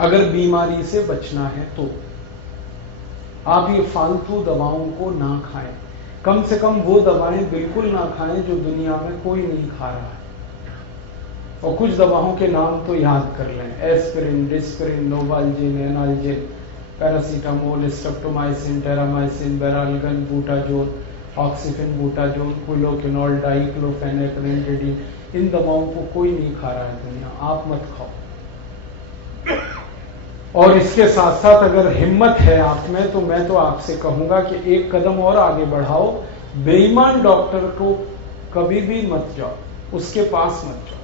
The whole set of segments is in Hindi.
अगर बीमारी से बचना है तो आप ये फालतू दवाओं को ना खाएं। कम से कम वो दवाएं बिल्कुल ना खाएं जो दुनिया में कोई नहीं खा रहा है। और कुछ दवाओं के नाम तो याद कर लें: aspirin, Disprin, Novalgin, analgin, paracetamol, streptomycin, Terramycin, Baralgan, Butazol, Oxyphen, Butazol, quiloquinol, diclofenac, remdesivir. इन दवाओं को कोई नहीं खा रहा है दुनिया, आप मत खाओ। और इसके साथ साथ अगर हिम्मत है आप में तो मैं तो आपसे कहूंगा कि एक कदम और आगे बढ़ाओ। बेईमान डॉक्टर को कभी भी मत जाओ, उसके पास मत जाओ।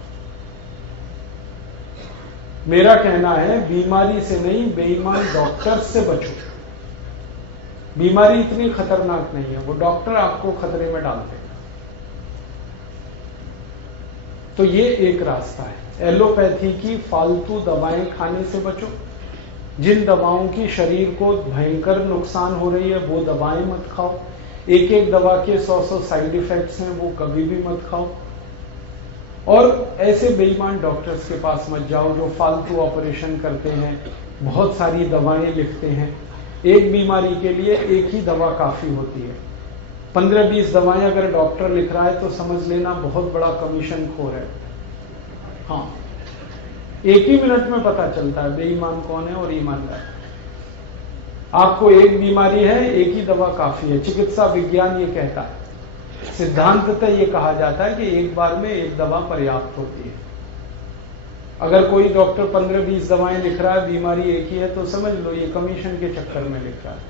मेरा कहना है बीमारी से नहीं, बेईमान डॉक्टर से बचो। बीमारी इतनी खतरनाक नहीं है, वो डॉक्टर आपको खतरे में डाल देगा। तो ये एक रास्ता है। एलोपैथी की फालतू दवाएं खाने से बचो। जिन दवाओं की शरीर को भयंकर नुकसान हो रही है वो दवाएं मत खाओ। एक एक दवा के 100 साइड इफेक्ट्स हैं, वो कभी भी मत खाओ। और ऐसे बेईमान डॉक्टर्स के पास मत जाओ जो फालतू ऑपरेशन करते हैं, बहुत सारी दवाएं लिखते हैं। एक बीमारी के लिए एक ही दवा काफी होती है। 15-20 दवाएं अगर डॉक्टर लिख रहा है तो समझ लेना बहुत बड़ा कमीशन खोर है। हाँ, एक ही मिनट में पता चलता है बेईमान कौन है और ईमानदार। आपको एक बीमारी है, एक ही दवा काफी है। चिकित्सा विज्ञान ये कहता है, सिद्धांततः ये कहा जाता है कि एक बार में एक दवा पर्याप्त होती है। अगर कोई डॉक्टर 15-20 दवाएं लिख रहा है, बीमारी एक ही है, तो समझ लो ये कमीशन के चक्कर में लिख रहा है।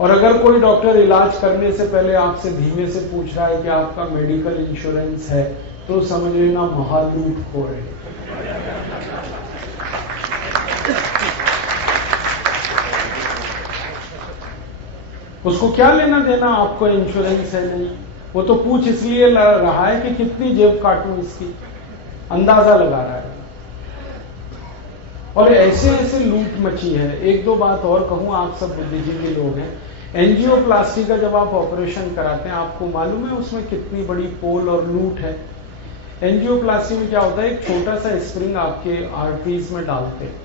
और अगर कोई डॉक्टर इलाज करने से पहले आपसे धीमे से पूछ रहा है कि आपका मेडिकल इंश्योरेंस है, तो समझ लेना महालूट हो रहे। उसको क्या लेना देना आपको इंश्योरेंस है नहीं। वो तो पूछ इसलिए रहा है कि कितनी जेब काटूं इसकी, अंदाजा लगा रहा है। और ऐसे ऐसे लूट मची है। एक दो बात और कहूं, आप सब बुद्धिजीवी लोग हैं। एंजियोप्लास्टी का जब आप ऑपरेशन कराते हैं, आपको मालूम है उसमें कितनी बड़ी पोल और लूट है। एंजियोप्लास्टी में क्या होता है, एक छोटा सा स्प्रिंग आपके आर्टरीज में डालते हैं।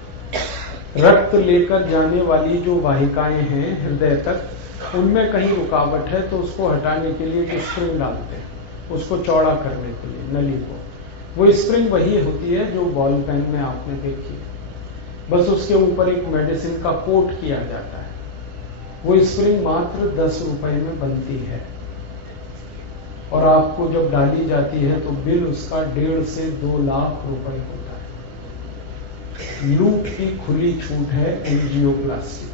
रक्त लेकर जाने वाली जो वाहिकाएं हैं हृदय तक, उनमें कहीं रुकावट है तो उसको हटाने के लिए एक स्प्रिंग डालते हैं, उसको चौड़ा करने के लिए नली को। वो स्प्रिंग वही होती है जो बॉल पेन में आपने देखी है, बस उसके ऊपर एक मेडिसिन का कोट किया जाता है। वो स्प्रिंग मात्र 10 रुपए में बनती है और आपको जब डाली जाती है तो बिल उसका 1.5 से 2 लाख रुपए होता है। लूट की खुली छूट है एंजियोप्लास्टी।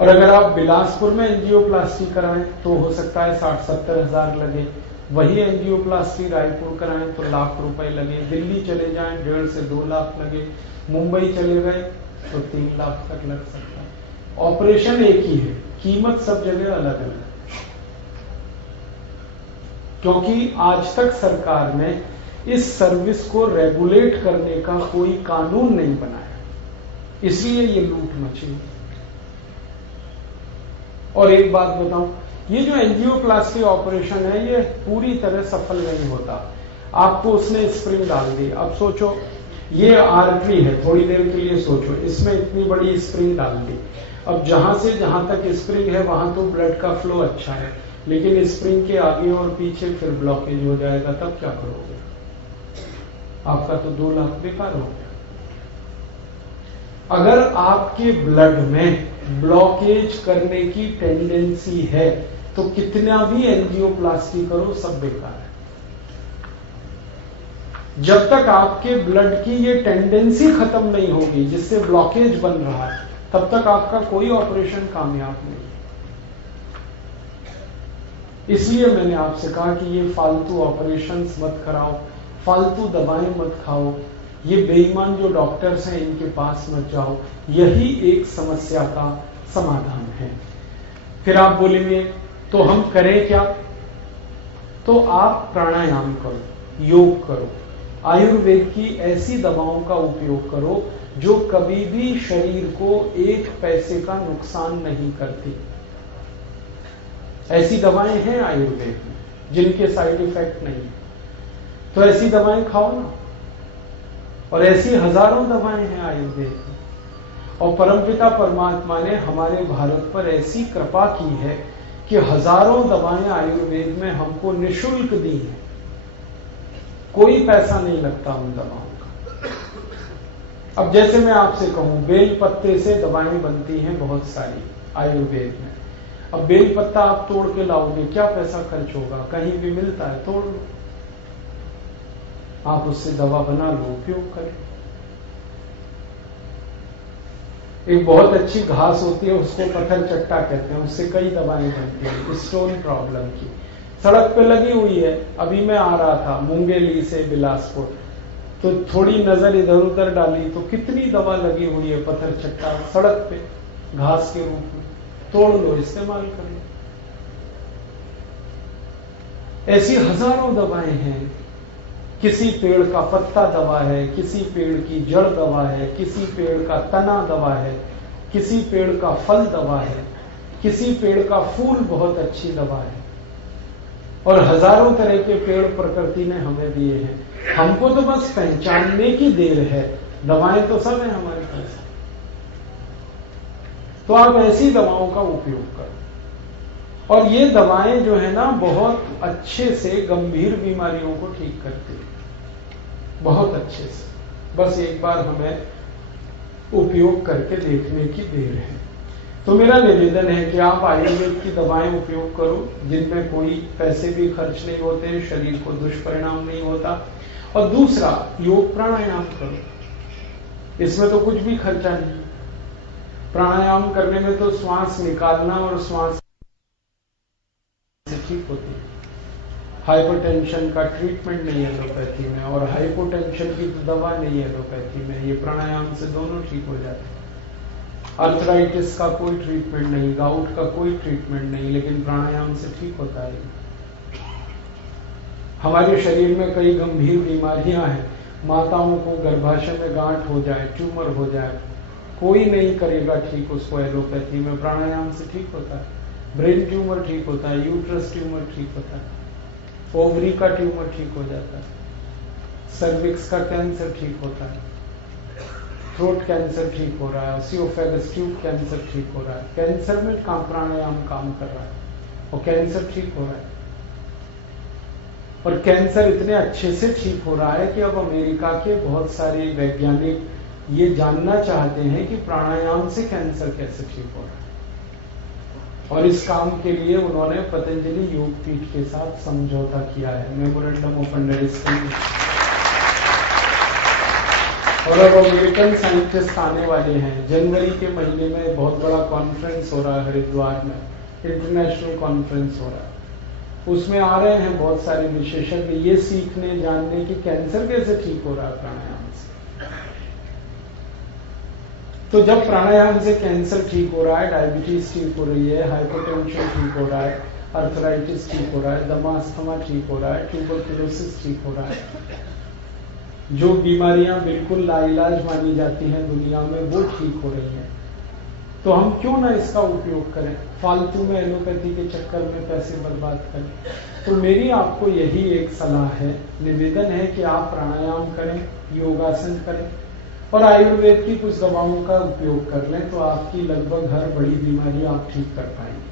और अगर आप बिलासपुर में एंजियोप्लास्टी कराएं तो हो सकता है 60-70 हजार लगे। वही एंजियोप्लास्टी रायपुर कराएं तो लाख रुपए लगे। दिल्ली चले जाएं 1.5 से 2 लाख लगे। मुंबई चले गए तो 3 लाख तक लग सकता है। ऑपरेशन एक ही है, कीमत सब जगह अलग अलग। क्योंकि आज तक सरकार ने इस सर्विस को रेगुलेट करने का कोई कानून नहीं बनाया, इसलिए ये लूट मची। और एक बात बताऊं, ये जो एंजियोप्लास्टी ऑपरेशन है ये पूरी तरह सफल नहीं होता। आपको उसने स्प्रिंग डाल दी, अब सोचो ये आर्टरी है, थोड़ी देर के लिए सोचो, इसमें इतनी बड़ी स्प्रिंग डाल दी। अब जहां से जहां तक स्प्रिंग है वहां तो ब्लड का फ्लो अच्छा है, लेकिन स्प्रिंग के आगे और पीछे फिर ब्लॉकेज हो जाएगा, तब क्या करोगे? आपका तो 2 लाख बेकार हो गया। अगर आपके ब्लड में ब्लॉकेज करने की टेंडेंसी है तो कितना भी एंजियोप्लास्टी करो सब बेकार है। जब तक आपके ब्लड की ये टेंडेंसी खत्म नहीं होगी जिससे ब्लॉकेज बन रहा है, तब तक आपका कोई ऑपरेशन कामयाब नहीं। इसलिए मैंने आपसे कहा कि ये फालतू ऑपरेशंस मत कराओ, फालतू दवाएं मत खाओ, ये बेईमान जो डॉक्टर्स हैं इनके पास मत जाओ। यही एक समस्या का समाधान है। फिर आप बोलेंगे तो हम करें क्या? तो आप प्राणायाम करो, योग करो, आयुर्वेद की ऐसी दवाओं का उपयोग करो जो कभी भी शरीर को 1 पैसे का नुकसान नहीं करती। ऐसी दवाएं हैं आयुर्वेद में जिनके साइड इफेक्ट नहीं, तो ऐसी दवाएं खाओ ना। और ऐसी हजारों दवाएं हैं आयुर्वेद में। और परमपिता परमात्मा ने हमारे भारत पर ऐसी कृपा की है कि हजारों दवाएं आयुर्वेद में हमको निशुल्क दी हैं, कोई पैसा नहीं लगता उन दवाओं का। अब जैसे मैं आपसे कहूं, बेल पत्ते से दवाएं बनती हैं बहुत सारी आयुर्वेद में। अब बेल पत्ता आप तोड़ के लाओगे, क्या पैसा खर्च होगा? कहीं भी मिलता है, तोड़ लो, आप उससे दवा बना लो, उपयोग करें। एक बहुत अच्छी घास होती है, उसको पत्थर चट्टा कहते हैं, उससे कई दवाएं बनती हैं स्टोन प्रॉब्लम की। सड़क पे लगी हुई है। अभी मैं आ रहा था मुंगेली से बिलासपुर, तो थोड़ी नजर इधर उधर डाली तो कितनी दवा लगी हुई है पत्थर चट्टा सड़क पे घास के रूप में। तोड़ लो, इस्तेमाल कर लो। ऐसी हजारों दवाएं हैं। किसी पेड़ का पत्ता दवा है, किसी पेड़ की जड़ दवा है, किसी पेड़ का तना दवा है, किसी पेड़ का फल दवा है, किसी पेड़ का फूल बहुत अच्छी दवा है। और हजारों तरह के पेड़ प्रकृति ने हमें दिए हैं। हमको तो बस पहचानने की देर है, दवाएं तो सब है हमारे पास। तो आप ऐसी दवाओं का उपयोग करो। और ये दवाएं जो है ना, बहुत अच्छे से गंभीर बीमारियों को ठीक करती है, बहुत अच्छे से। बस एक बार हमें उपयोग करके देखने की देर है। तो मेरा निवेदन है कि आप आयुर्वेद की दवाएं उपयोग करो, जिनमें कोई पैसे भी खर्च नहीं होते, शरीर को दुष्परिणाम नहीं होता। और दूसरा, योग प्राणायाम करो, इसमें तो कुछ भी खर्चा नहीं। प्राणायाम करने में तो श्वास निकालना और श्वास से ठीक होती है। हाइपरटेंशन का ट्रीटमेंट नहीं है एलोपैथी में, और हाइपोटेंशन की तो दवा नहीं है एलोपैथी में। ये प्राणायाम से दोनों ठीक हो जाते हैं। अर्थराइटिस का कोई ट्रीटमेंट नहीं, गाउट का कोई ट्रीटमेंट नहीं, लेकिन प्राणायाम से ठीक होता है। हमारे शरीर में कई गंभीर बीमारियां हैं। माताओं को गर्भाशय में गांठ हो जाए, ट्यूमर हो जाए, कोई नहीं करेगा ठीक उसको एलोपैथी में, प्राणायाम से ठीक होता है। ब्रेन ट्यूमर ठीक होता है, यूट्रस ट्यूमर ठीक होता है, ओवरी का ट्यूमर ठीक हो जाता है, सर्विक्स का कैंसर ठीक होता है, थ्रोट कैंसर ठीक हो रहा है, ओसियोफेगस ट्यूब कैंसर ठीक हो रहा है। कैंसर में प्राणायाम काम कर रहा है और कैंसर ठीक हो रहा है। और कैंसर इतने अच्छे से ठीक हो रहा है कि अब अमेरिका के बहुत सारे वैज्ञानिक ये जानना चाहते हैं कि प्राणायाम से कैंसर कैसे ठीक हो रहा है। और इस काम के लिए उन्होंने पतंजलि योग पीठ के साथ समझौता किया है, मेमोरेंडम ऑफ अंडरस्टैंडिंग। और अब अमेरिकन साइंटिस्ट आने वाले हैं। जनवरी के महीने में बहुत बड़ा कॉन्फ्रेंस हो रहा है हरिद्वार में, इंटरनेशनल कॉन्फ्रेंस हो रहा है। उसमें आ रहे हैं बहुत सारे विशेषज्ञ ये सीखने जानने की कैंसर कैसे ठीक हो रहा है प्राणायाम से। तो जब प्राणायाम से कैंसर ठीक हो रहा है, डायबिटीज ठीक हो रही है, हाइपरटेंशन ठीक हो रहा है, अर्थराइटिस ठीक हो रहा है, दमा अस्थमा ठीक हो रहा है, ट्यूबरकुलोसिस ठीक हो रहा है, जो बीमारियां बिल्कुल लाइलाज मानी जाती हैं दुनिया में, वो ठीक हो रही हैं, तो हम क्यों ना इसका उपयोग करें, फालतू में एलोपैथी के चक्कर में पैसे बर्बाद करें। तो मेरी आपको यही एक सलाह है, निवेदन है कि आप प्राणायाम करें, योगासन करें और आयुर्वेद की कुछ दवाओं का उपयोग कर लें, तो आपकी लगभग हर बड़ी बीमारी आप ठीक कर पाएंगे।